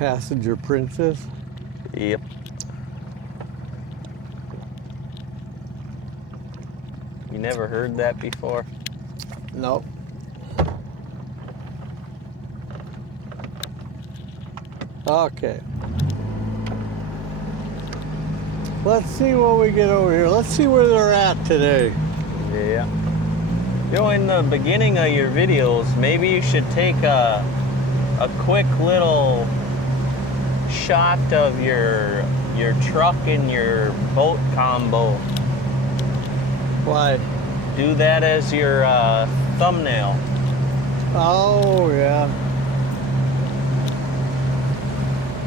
Passenger Princess. Yep. You never heard that before? Nope. Okay. Let's see what we get over here. Let's see where they're at today. Yeah. You know, in the beginning of your videos, maybe you should take a quick little shot of your truck and your boat combo. Why? Do that as your thumbnail. Oh, yeah.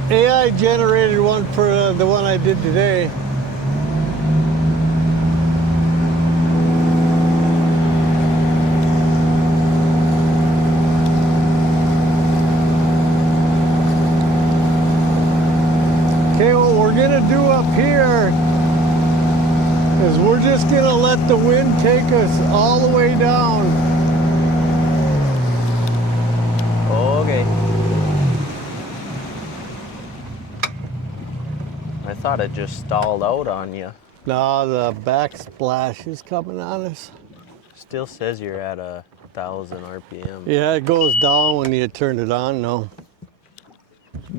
AI generated one for the one I did today. Okay, what we're gonna do up here is we're just gonna let the wind take us all the way down. Okay. I thought it just stalled out on you. Now the backsplash is coming on us. Still says you're at 1,000 RPM. Yeah, it goes down when you turn it on, no.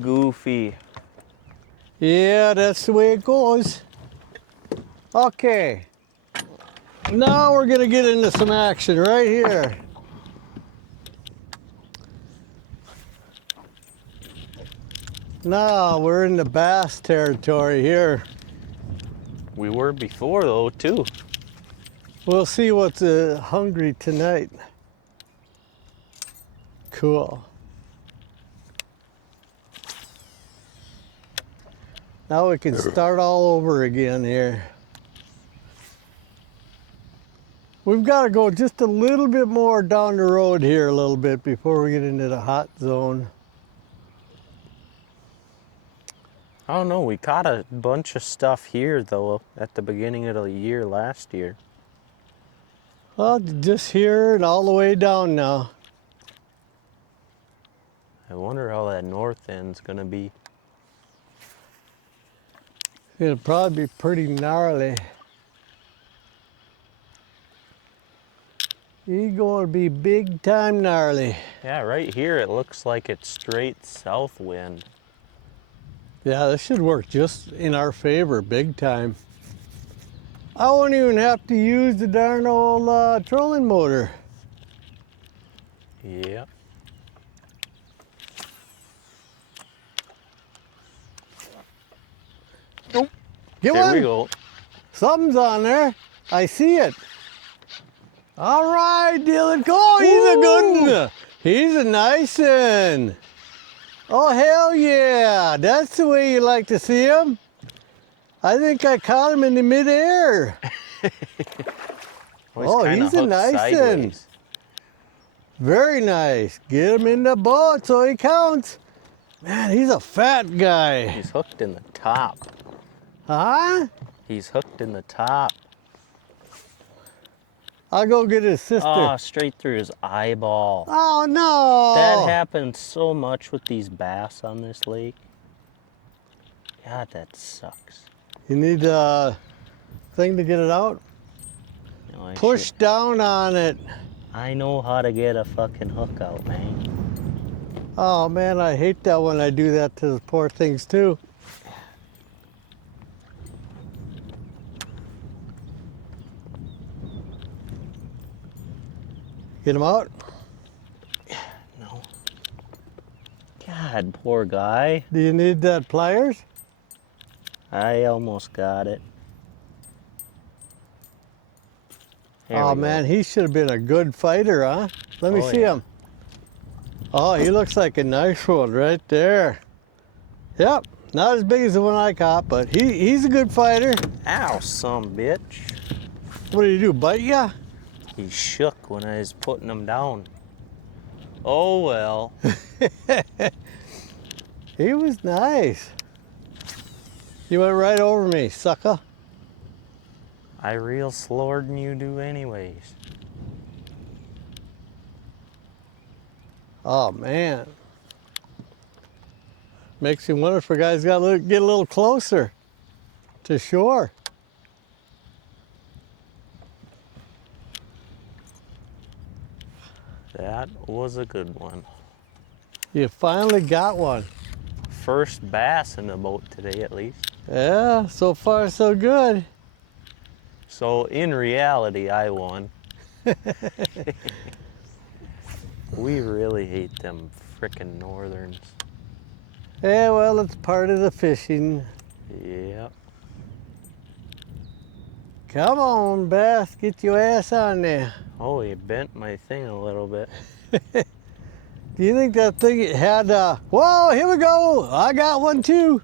Goofy. Yeah, that's the way it goes. Okay. Now we're gonna get into some action right here. Now we're in the bass territory here. We were before though too. We'll see what's hungry tonight. Cool. Now we can start all over again here. We've got to go just a little bit more down the road here a little bit before we get into the hot zone. I don't know, we caught a bunch of stuff here though at the beginning of the year last year. Well, just here and all the way down now. I wonder how that north end's gonna be. It'll probably be pretty gnarly. You're going to be big time gnarly. Yeah, right here it looks like it's straight south wind. Yeah, this should work just in our favor, big time. I won't even have to use the darn old trolling motor. Yep. Nope. Get There one. we go. Something's on there. I see it. All right, Dylan. Oh, he's a good one. He's a nice one. Oh, hell yeah. That's the way you like to see him. I think I caught him in the midair. Oh, he's a nice one. Very nice. Get him in the boat so he counts. Man, he's a fat guy. He's hooked in the top. Huh? He's hooked in the top. I'll go get his sister. Oh, straight through his eyeball. Oh, no. That happens so much with these bass on this lake. God, that sucks. You need a thing to get it out? No, Push down on it. I know how to get a fucking hook out, man. Oh, man, I hate that when I do that to the poor things, too. Get him out? No. God, poor guy. Do you need that pliers? I almost got it. There Oh, we man, go. he should have been a good fighter, huh? Let me see him. Oh, he looks like a nice one right there. Yep, not as big as the one I caught, but he's a good fighter. Ow, some bitch. What did he do, bite ya? He shook when I was putting him down. Oh, well. He was nice. He went right over me, sucker. I reel slower than you do anyways. Oh, man. Makes you wonder if a guy's got to get a little closer to shore. That was a good one. You finally got one. First bass in the boat today, at least. Yeah, so far so good. So in reality, I won. We really hate them frickin' northerns. Yeah, well, it's part of the fishing. Yep. Come on, Beth, get your ass on there. Oh, you bent my thing a little bit. Do you think that thing had, whoa, here we go. I got one too.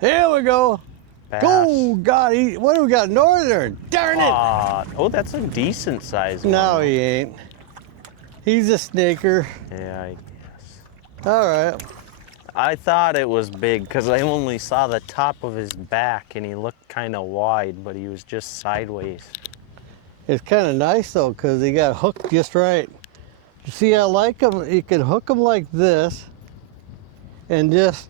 Here we go. Bass. Go, God, what do we got? Northern, darn it. Oh, that's a decent size one. No, though. he ain't. He's a snaker. Yeah, I guess. All right. I thought it was big because I only saw the top of his back and he looked kind of wide, but he was just sideways. It's kind of nice though, because he got hooked just right. You see, I like him. You can hook him like this and just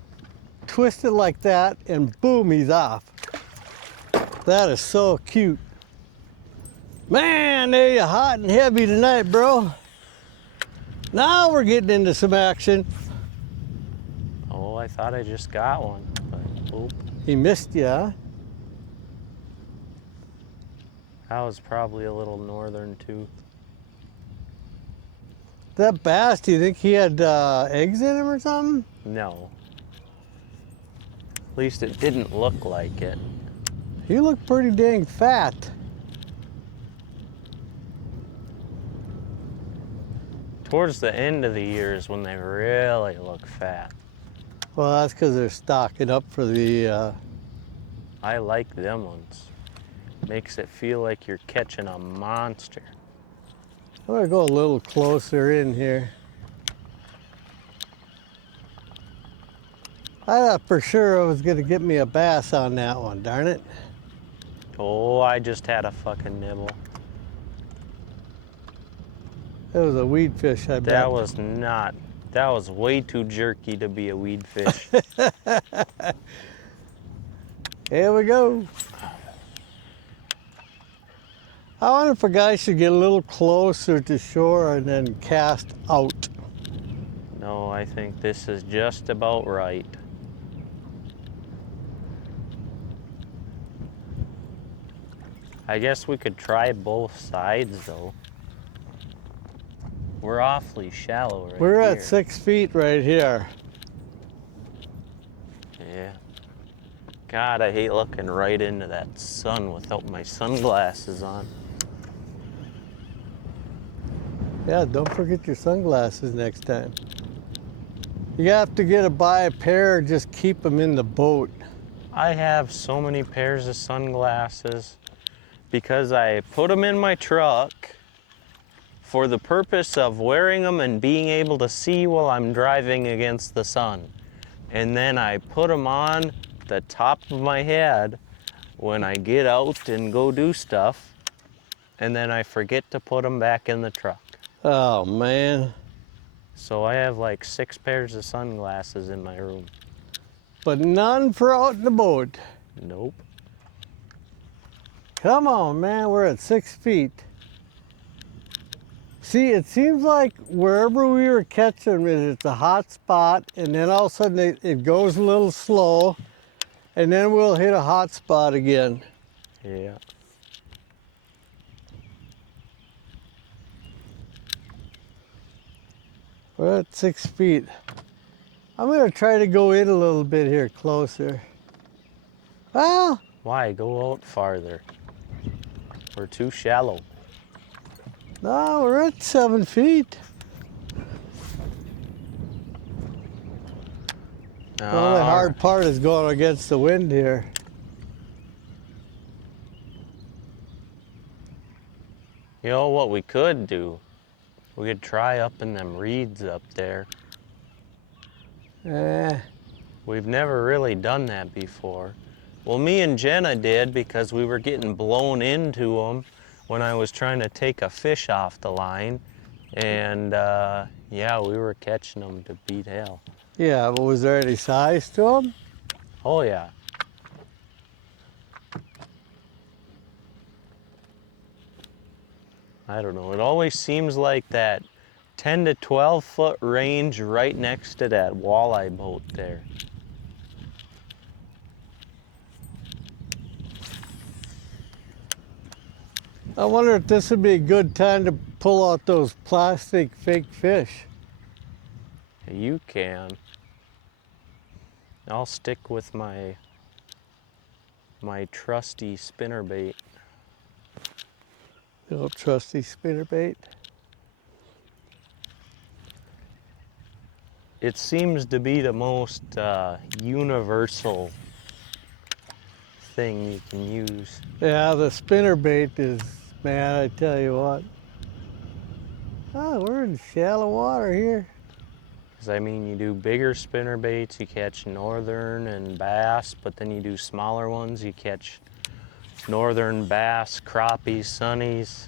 twist it like that, and boom, he's off. That is so cute. Man, they're hot and heavy tonight, bro. Now we're getting into some action. Oh, I thought I just got one, but oop. He missed you, huh? That was probably a little northern too. That bass, do you think he had eggs in him or something? No. At least it didn't look like it. He looked pretty dang fat. Towards the end of the year is when they really look fat. Well, that's because they're stocking up for the, I like them ones. Makes it feel like you're catching a monster. I'm gonna go a little closer in here. I thought for sure I was gonna get me a bass on that one, darn it. Oh, I just had a fucking nibble. It was a weed fish, I bet. That was not. That was way too jerky to be a weed fish. Here we go. I wonder if a guy should get a little closer to shore and then cast out. No, I think this is just about right. I guess we could try both sides though. We're awfully shallow right We're here. at 6 feet right here. Yeah. God, I hate looking right into that sun without my sunglasses on. Yeah, don't forget your sunglasses next time. You have to buy a pair, just keep them in the boat. I have so many pairs of sunglasses because I put them in my truck for the purpose of wearing them and being able to see while I'm driving against the sun. And then I put them on the top of my head when I get out and go do stuff, and then I forget to put them back in the truck. Oh, man. So I have like 6 pairs of sunglasses in my room. But none for out in the boat. Nope. Come on, man, we're at 6 feet. See, it seems like wherever we were catching it, it's a hot spot, and then all of a sudden it goes a little slow, and then we'll hit a hot spot again. Yeah. We're at 6 feet. I'm gonna try to go in a little bit here closer. Well, Why? Go out farther. We're too shallow. no, we're at 7 feet. The only hard part is going against the wind here. You know what we could do? We could try up in them reeds up there. We've never really done that before. Well, me and Jenna did because we were getting blown into them when I was trying to take a fish off the line. And yeah, we were catching them to beat hell. Yeah, but was there any size to them? Oh yeah. I don't know. It always seems like that 10 to 12 foot range right next to that walleye boat there. I wonder if this would be a good time to pull out those plastic fake fish. You can. I'll stick with my trusty spinnerbait. The old trusty spinnerbait. It seems to be the most universal thing you can use. Yeah, the spinnerbait is, man, I tell you what. Oh, we're in shallow water here. 'Cause I mean, you do bigger spinnerbaits, you catch northern and bass, but then you do smaller ones, you catch northern bass, crappies, sunnies.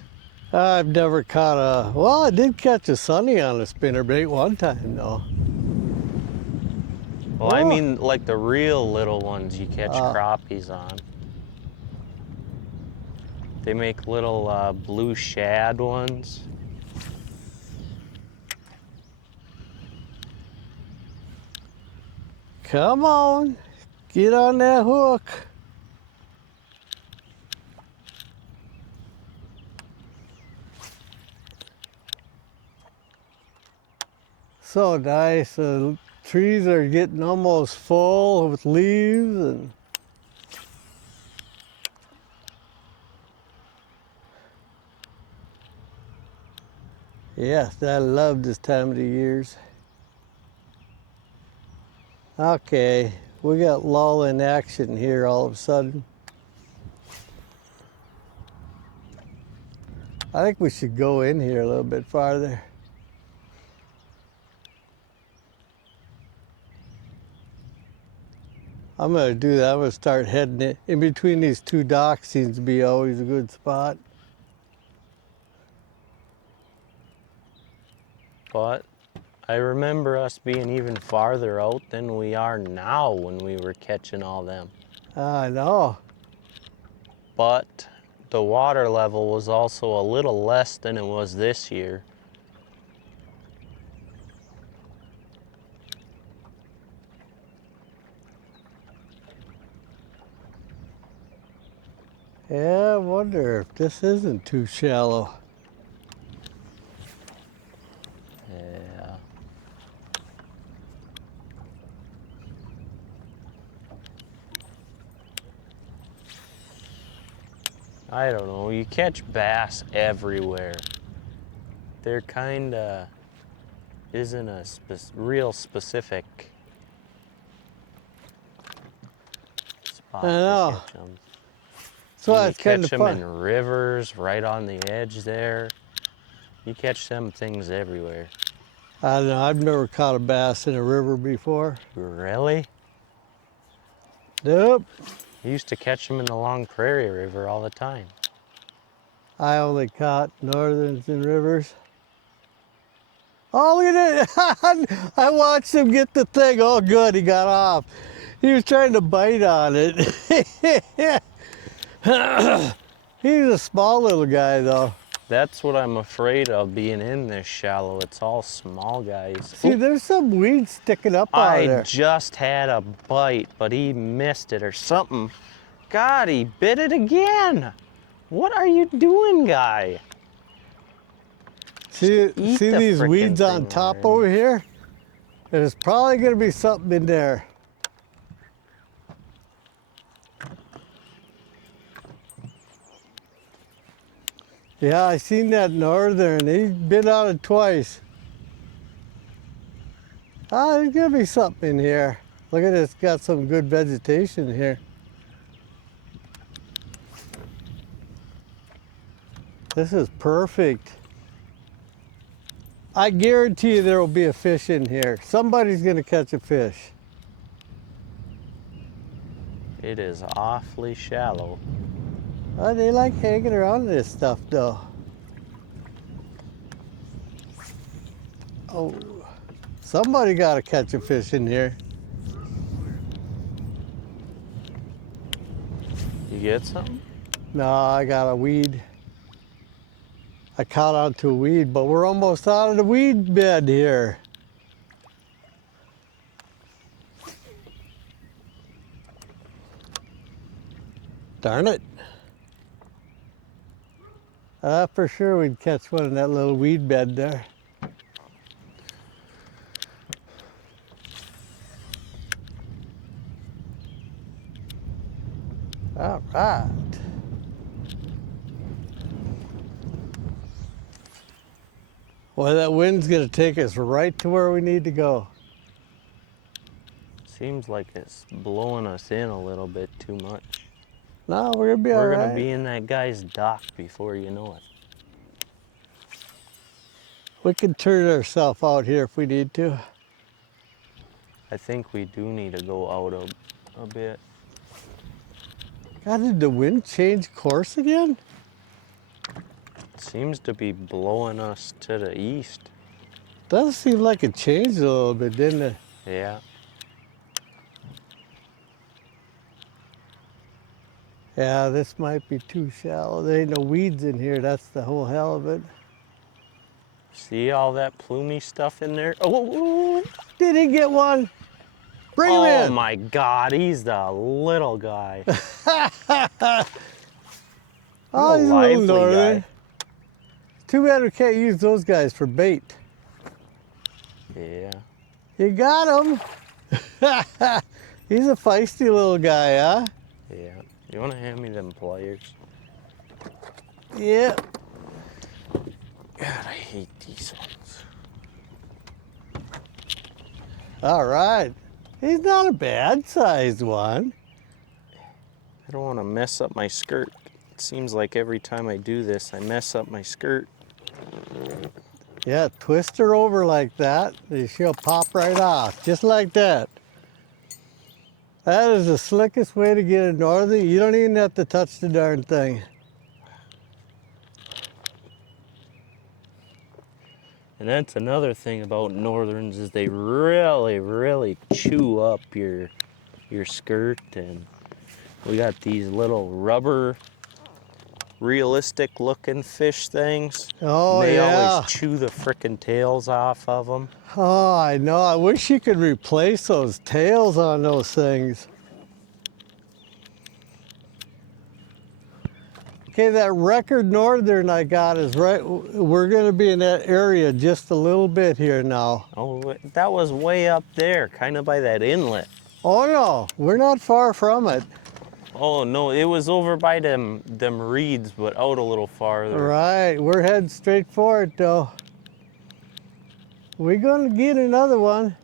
I've never caught a, well, I did catch a sunny on a spinnerbait one time though. Well, I Oh. mean, like the real little ones you catch crappies on. They make little blue shad ones. Come on, get on that hook. So nice. The trees are getting almost full with leaves and yes, I love this time of the years. Okay, we got lull in action here all of a sudden. I think we should go in here a little bit farther. I'm gonna do that. I'm gonna start heading it in between these two docks. Seems to be always a good spot. But I remember us being even farther out than we are now when we were catching all them. I know. But the water level was also a little less than it was this year. Yeah, I wonder if this isn't too shallow. Yeah. I don't know. You catch bass everywhere. There kinda isn't a real specific spot I know. to catch them. So You it's kind catch of them fun. in rivers, right on the edge there. You catch them things everywhere. I don't know. I've never caught a bass in a river before. Really? Nope. I used to catch them in the Long Prairie River all the time. I only caught northerns in rivers. Oh, look at it. I watched him get the thing. Oh, good. He got off. He was trying to bite on it. He's a small little guy, though. That's what I'm afraid of being in this shallow. It's all small guys. See, there's some weeds sticking up out I there. just had a bite, but he missed it or something. God, he bit it again. What are you doing, guy? See eat the these frickin' weeds on thing top already. over here? There's probably going to be something in there. Yeah, I seen that northern. He bit on it twice. Ah, there's gonna be something in here. Look at this, got some good vegetation here. This is perfect. I guarantee you there will be a fish in here. Somebody's gonna catch a fish. It is awfully shallow. Oh, they like hanging around this stuff though. Oh, Somebody got to catch a fish in here. You get something? No, I got a weed. I caught onto a weed, but we're almost out of the weed bed here. Darn it. For sure we'd catch one in that little weed bed there. All right. Well, that wind's gonna take us right to where we need to go. Seems like it's blowing us in a little bit too much. No, we're gonna be all We're right. gonna be in that guy's dock before you know it. We can turn ourselves out here if we need to. I think we do need to go out a bit. God, did the wind change course again? It seems to be blowing us to the east. Does seem like it changed a little bit, didn't it? Yeah. Yeah, this might be too shallow. There ain't no weeds in here. That's the whole hell of it. See all that plumy stuff in there? Oh, Did he get one? Bring him oh in. my God, he's the little guy. Oh, he's a little lively northern. guy. Too bad we can't use those guys for bait. Yeah. You got him. He's a feisty little guy, huh? Yeah. You want to hand me them pliers? Yeah. God, I hate these ones. All right. He's not a bad sized one. I don't want to mess up my skirt. It seems like every time I do this, I mess up my skirt. Yeah, twist her over like that. She'll pop right off, just like that. That is the slickest way to get a northern. You don't even have to touch the darn thing. And that's another thing about northerns is they really, really chew up your skirt. And we got these little rubber, realistic looking fish things. Oh, And they yeah. always chew the frickin' tails off of them. Oh, I know. I wish you could replace those tails on those things. Okay, that record northern I got is right. We're going to be in that area just a little bit here now. Oh, that was way up there, kind of by that inlet. Oh, no, we're not far from it. Oh no, it was over by them reeds, but out a little farther. Right, we're heading straight for it though. We're going to get another one.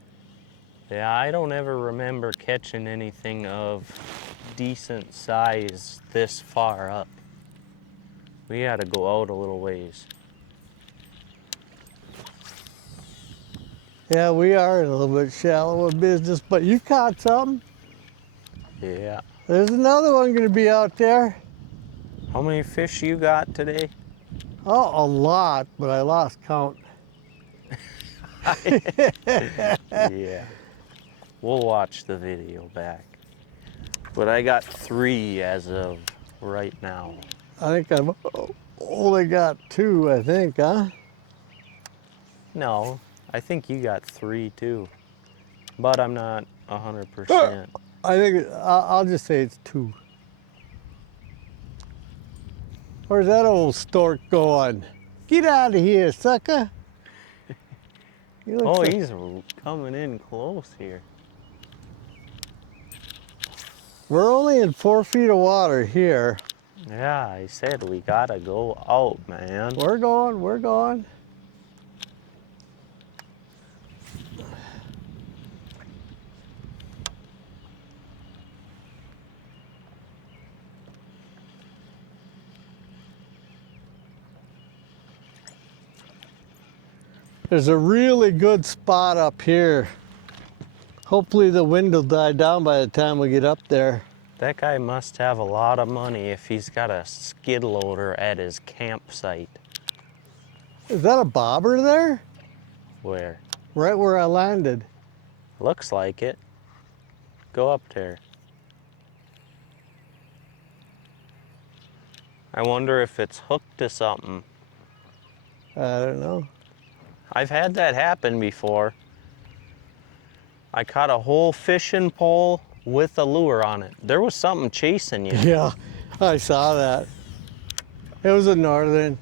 Yeah, I don't ever remember catching anything of decent size this far up. We gotta go out a little ways. Yeah, we are in a little bit shallow of business, but you caught something. Yeah. There's another one going to be out there. How many fish you got today? Oh, a lot, but I lost count. Yeah. We'll watch the video back. But I got 3 as of right now. I think I've only got 2, I think, huh? No, I think you got 3 too. But I'm not 100%. I think I'll just say it's 2. Where's that old stork going? Get out of here, sucker. You look Oh, so- he's coming in close here. We're only in 4 feet of water here. Yeah, I said we gotta go out, man. We're going, we're going. There's a really good spot up here. Hopefully the wind will die down by the time we get up there. That guy must have a lot of money if he's got a skid loader at his campsite. Is that a bobber there? Where? right where I landed. Looks like it. Go up there. I wonder if it's hooked to something. I don't know. I've had that happen before. I caught a whole fishing pole with a lure on it. There was something chasing you. Yeah, I saw that. It was a northern.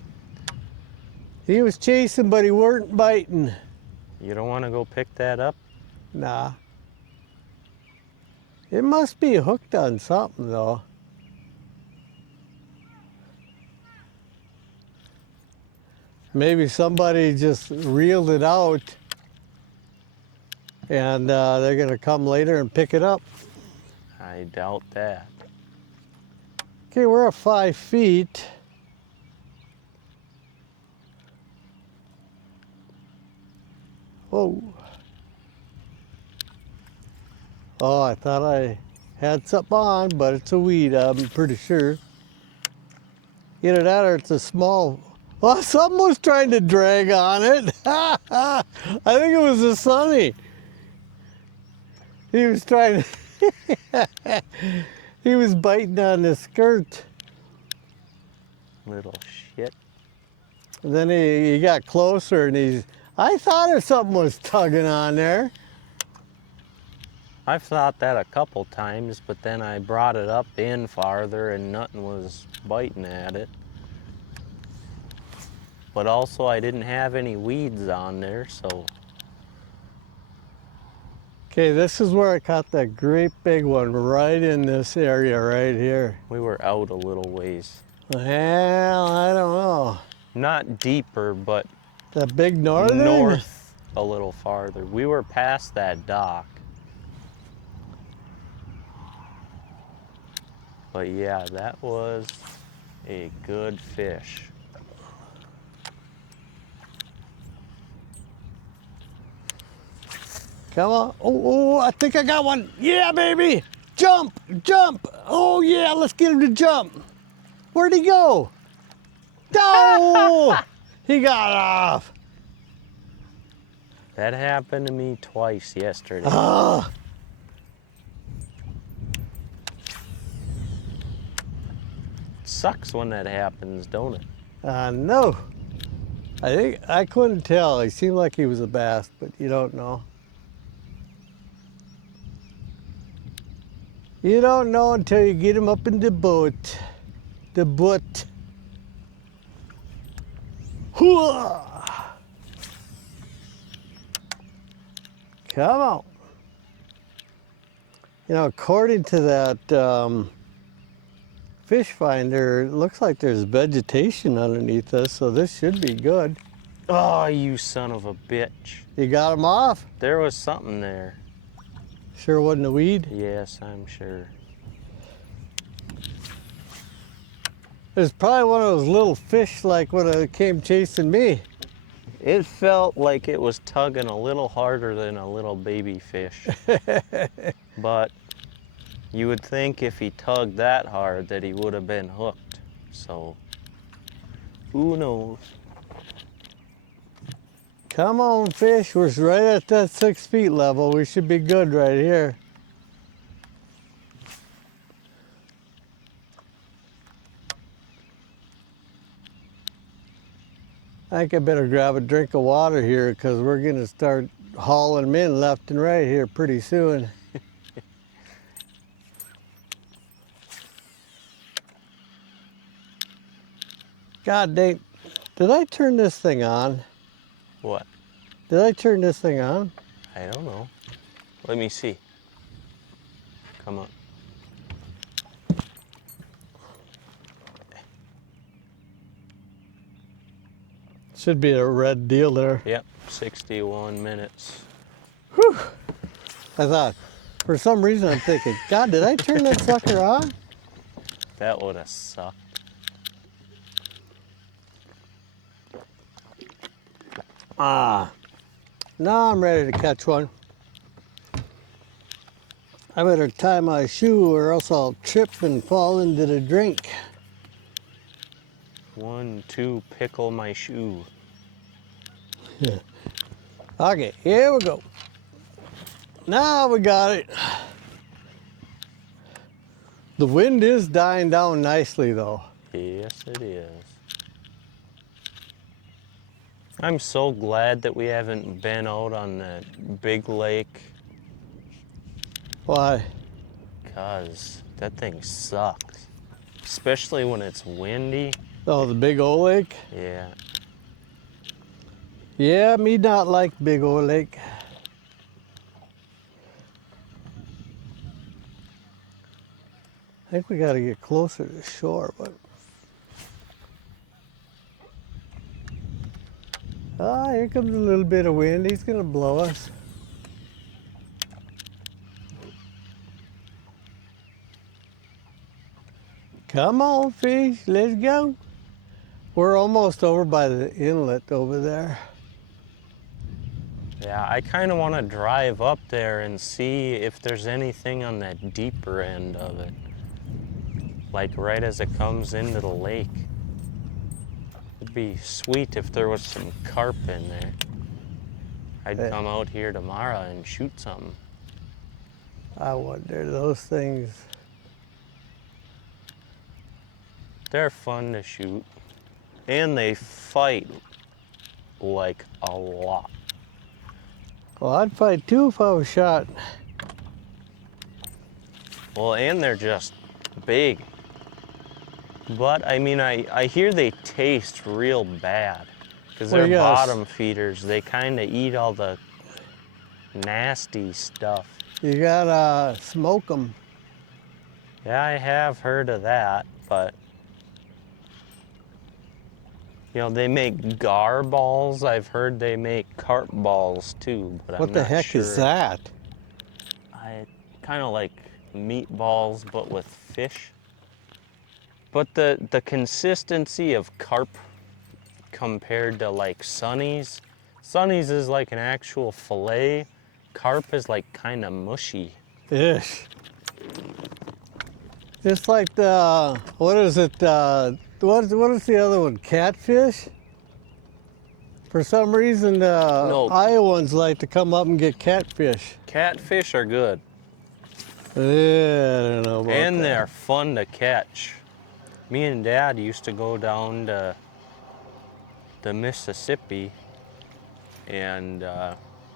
He was chasing, but he weren't biting. You don't want to go pick that up? Nah. It must be hooked on something, though. Maybe somebody just reeled it out and they're going to come later and pick it up. I doubt that. Okay, we're at 5 feet. Whoa. Oh, I thought I had something on, but it's a weed, I'm pretty sure. Either that or it's a small. Well, something was trying to drag on it. I think it was the Sunny. He was trying to, he was biting on the skirt. Little shit. And then he got closer and I thought if something was tugging on there. I've thought that a couple times, but then I brought it up in farther and nothing was biting at it. But also I didn't have any weeds on there, so. Okay, this is where I caught that great big one, right in this area right here. We were out a little ways. Well, I don't know. Not deeper, but That big northern? north a little farther. We were past that dock. But yeah, that was a good fish. Come on. Oh, I think I got one. Yeah, baby. Jump, jump. Oh, yeah, let's get him to jump. Where'd he go? No! He got off. That happened to me twice yesterday. Ah. Sucks when that happens, don't it? No. I couldn't tell. He seemed like he was a bass, but you don't know. You don't know until you get him up in the boat. The boat. Hooah! Come on. You know, according to that fish finder, it looks like there's vegetation underneath us, so this should be good. Oh, you son of a bitch. You got him off? There was something there. Sure wasn't a weed? Yes, I'm sure. It's probably one of those little fish like when it came chasing me. It felt like it was tugging a little harder than a little baby fish. But you would think if he tugged that hard that he would have been hooked. So, who knows? Come on, fish. We're right at that 6 feet level. We should be good right here. I think I better grab a drink of water here because we're going to start hauling them in left and right here pretty soon. God dang. Did I turn this thing on? What? Did I turn this thing on? I don't know. Let me see. Come on. Should be a red deal there. Yep, 61 minutes. Whew. I thought, for some reason I'm thinking, God, did I turn that sucker on? That would have sucked. Ah, now I'm ready to catch one. I better tie my shoe or else I'll trip and fall into the drink. 1, 2, pickle my shoe. Okay, here we go. Now we got it. The wind is dying down nicely though. Yes, it is. I'm so glad that we haven't been out on that big lake, Why? because that thing sucks. Especially when it's windy. Oh, the big old lake? Yeah. Yeah, me not like big old lake. I think we gotta get closer to shore, but. Ah, here comes a little bit of wind. He's gonna blow us. Come on, fish, let's go. We're almost over by the inlet over there. Yeah, I kind of want to drive up there and see if there's anything on that deeper end of it. Like right as it comes into the lake. It'd be sweet if there was some carp in there. I'd Hey. come out here tomorrow and shoot something. I wonder, those things. They're fun to shoot. And they fight like a lot. Well, I'd fight too if I was shot. Well, and they're just big. But I mean, I hear they taste real bad. Because Well, they're yes. bottom feeders. They kind of eat all the nasty stuff. You gotta smoke them. Yeah, I have heard of that, but you know, they make gar balls. I've heard they make carp balls too, but What I'm the not heck sure. is that? I kind of like meatballs, but with fish. But the consistency of carp compared to like Sunny's, Sunny's is like an actual fillet. Carp is like kind of mushy. Ish. Just like the, what is it, what is the other one, catfish? For some reason, No. Iowans like to come up and get catfish. Catfish are good, Yeah, I don't know about and that. they're fun to catch. Me and Dad used to go down to the Mississippi, and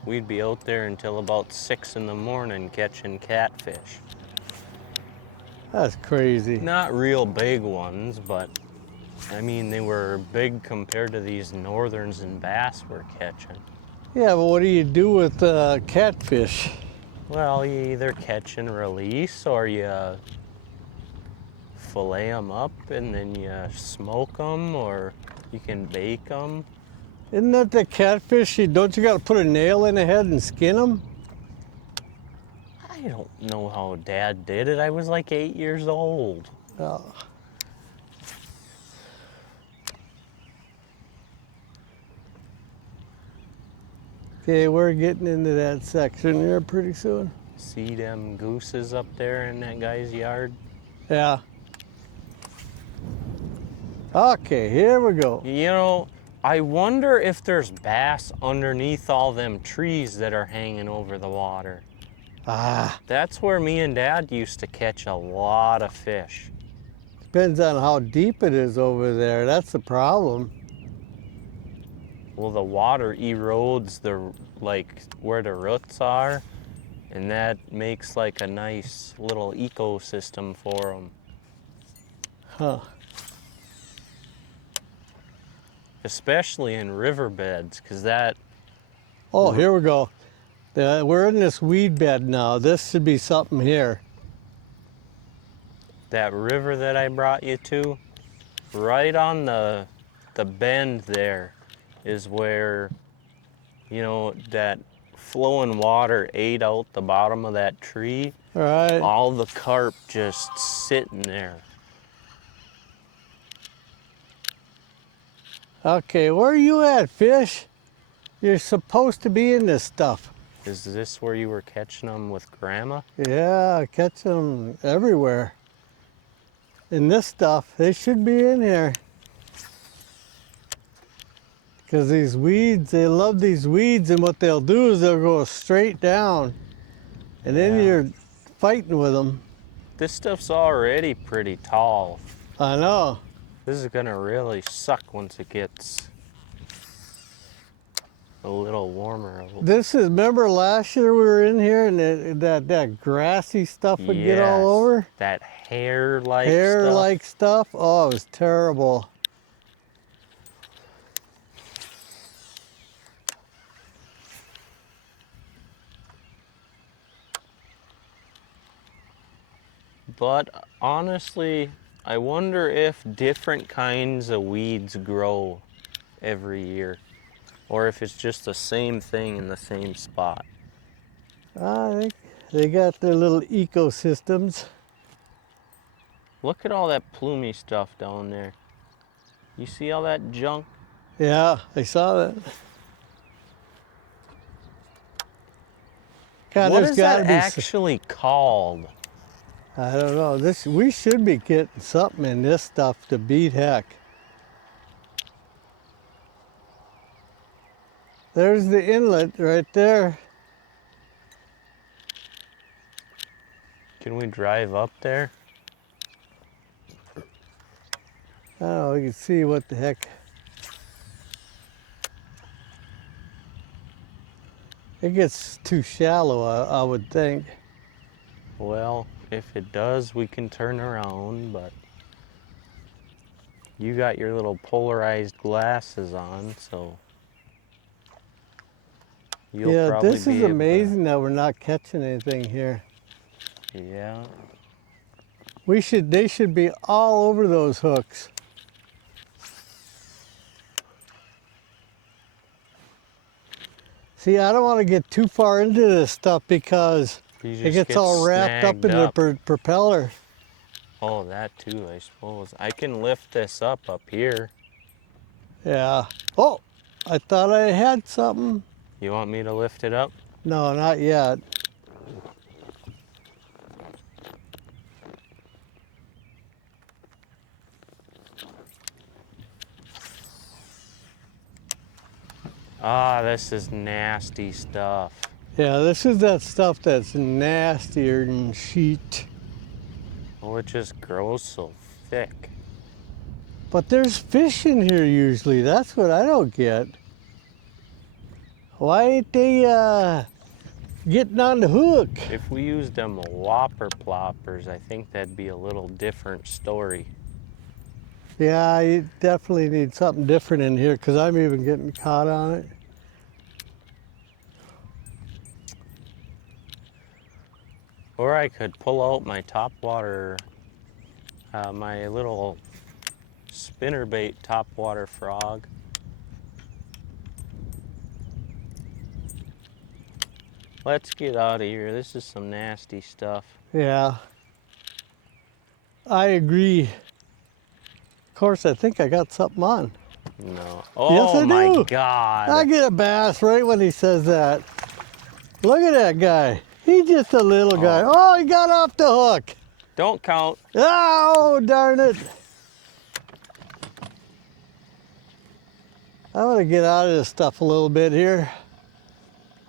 we'd be out there until about 6 in the morning catching catfish. That's crazy. Not real big ones, but I mean, they were big compared to these northerns and bass we're catching. Yeah, but what do you do with catfish? Well, you either catch and release, or you fillet them up and then you smoke them, or you can bake them. Isn't that the catfish? Don't you got to put a nail in the head and skin them? I don't know how Dad did it. I was like 8 years old. Oh. Okay, we're getting into that section here pretty soon. See them gooses up there in that guy's yard? Yeah. Okay, here we go. You know, I wonder if there's bass underneath all them trees that are hanging over the water. Ah, That's where me and Dad used to catch a lot of fish. depends on how deep it is over there. That's the problem. Well, the water erodes the, like, where the roots are, and that makes like a nice little ecosystem for them. Huh. Especially in riverbeds, because that, Oh, here we go. We're in this weed bed now. This should be something here. that river that I brought you to, right on the bend there is where, you know, that flowing water ate out the bottom of that tree. All right. All the carp just sitting there. Okay, where are you at, fish? You're supposed to be in this stuff. Is this where you were catching them with Grandma? Yeah, I catch them everywhere. In this stuff, they should be in here. Because these weeds, they love these weeds, and what they'll do is they'll go straight down, and then Yeah. you're fighting with them. This stuff's already pretty tall. I know. This is gonna really suck once it gets a little warmer. This is, remember last year we were in here and that grassy stuff would get all Yes, over? that hair-like stuff. Hair-like stuff? Oh, it was terrible. But honestly, I wonder if different kinds of weeds grow every year, or if it's just the same thing in the same spot. I think they got their little ecosystems. Look at all that plumy stuff down there. You see all that junk? Yeah, I saw that. God, What there's is gotta that be actually called? I don't know. We should be getting something in this stuff to beat heck. There's the inlet right there. Can we drive up there? I don't know, we can see what the heck. It gets too shallow, I would think. Well, if it does, we can turn around, but you got your little polarized glasses on, so you'll Yeah, probably this be is able to- amazing that we're not catching anything here. Yeah. They should be all over those hooks. See, I don't want to get too far into this stuff because You it just gets get all wrapped up in snagged the propeller. Oh, that too, I suppose. I can lift this up here. Yeah. Oh, I thought I had something. You want me to lift it up? No, not yet. Ah, this is nasty stuff. Yeah, this is that stuff that's nastier than sheet. Oh, it just grows so thick. But there's fish in here usually. That's what I don't get. Why ain't they getting on the hook? If we used them whopper ploppers, I think that'd be a little different story. Yeah, you definitely need something different in here because I'm even getting caught on it. Or I could pull out my topwater, my little spinnerbait topwater frog. Let's get out of here. This is some nasty stuff. Yeah, I agree. Of course, I think I got something on. No. Yes, Oh I my do. God. I get a bass right when he says that. Look at that guy. He's just a little guy. Oh, he got off the hook. Don't count. Oh, darn it. I want to get out of this stuff a little bit here.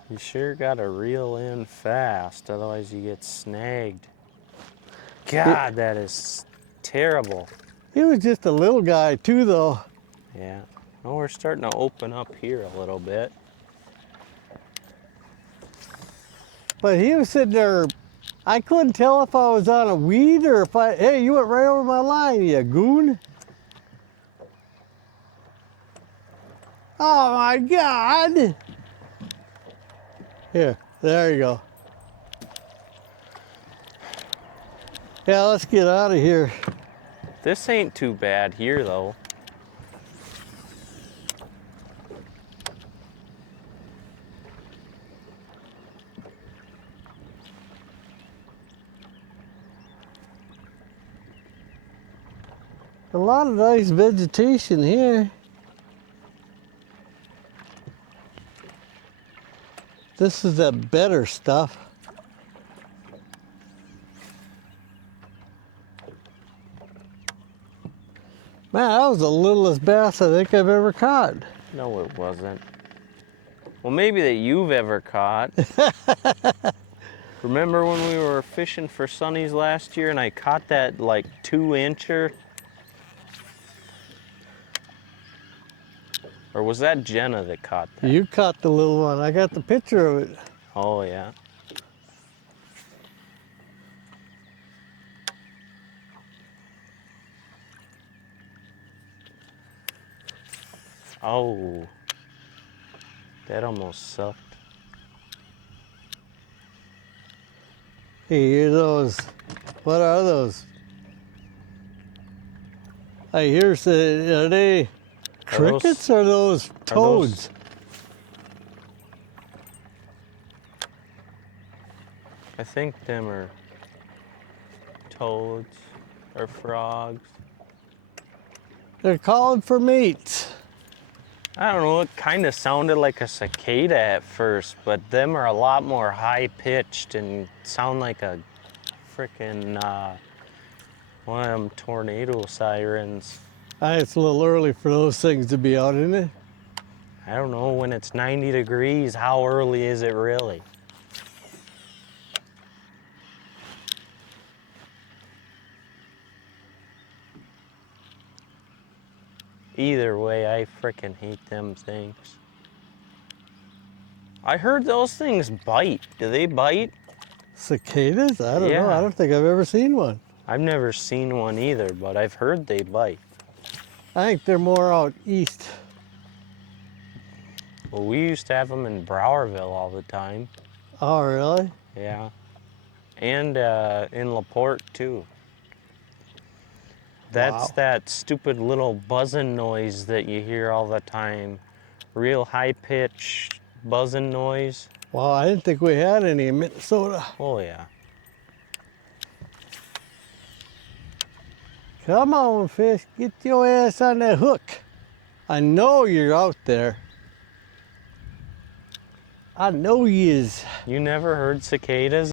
You sure gotta reel in fast, otherwise you get snagged. God, that is terrible. He was just a little guy too, though. Yeah. Oh, we're starting to open up here a little bit. But he was sitting there. I couldn't tell if I was on a weed or if hey, you went right over my line, you goon. Oh my God. Here, there you go. Yeah, let's get out of here. This ain't too bad here, though. A lot of nice vegetation here. This is that better stuff. Man, that was the littlest bass I think I've ever caught. No, it wasn't. Well, maybe that you've ever caught. Remember when we were fishing for sunnies last year and I caught that like 2-incher? Or was that Jenna that caught that? You caught the little one. I got the picture of it. Oh, yeah. Oh, that almost sucked. Hey, hear those. What are those? I hear say, are they crickets or those toads? I think them are toads or frogs. They're calling for meat. I don't know, it kind of sounded like a cicada at first, but them are a lot more high-pitched and sound like a frickin' one of them tornado sirens. It's a little early for those things to be out, isn't it? I don't know, when it's 90 degrees, how early is it really? Either way, I frickin' hate them things. I heard those things bite. Do they bite? Cicadas? I don't know. Yeah. I don't think I've ever seen one. I've never seen one either, but I've heard they bite. I think they're more out east. Well, we used to have them in Browerville all the time. Oh, really? Yeah. And in LaPorte, too. That's Wow. that stupid little buzzing noise that you hear all the time. Real high-pitched buzzing noise. Wow, I didn't think we had any in Minnesota. Oh, yeah. Come on, fish. Get your ass on that hook. I know you're out there. I know he is. You never heard cicadas?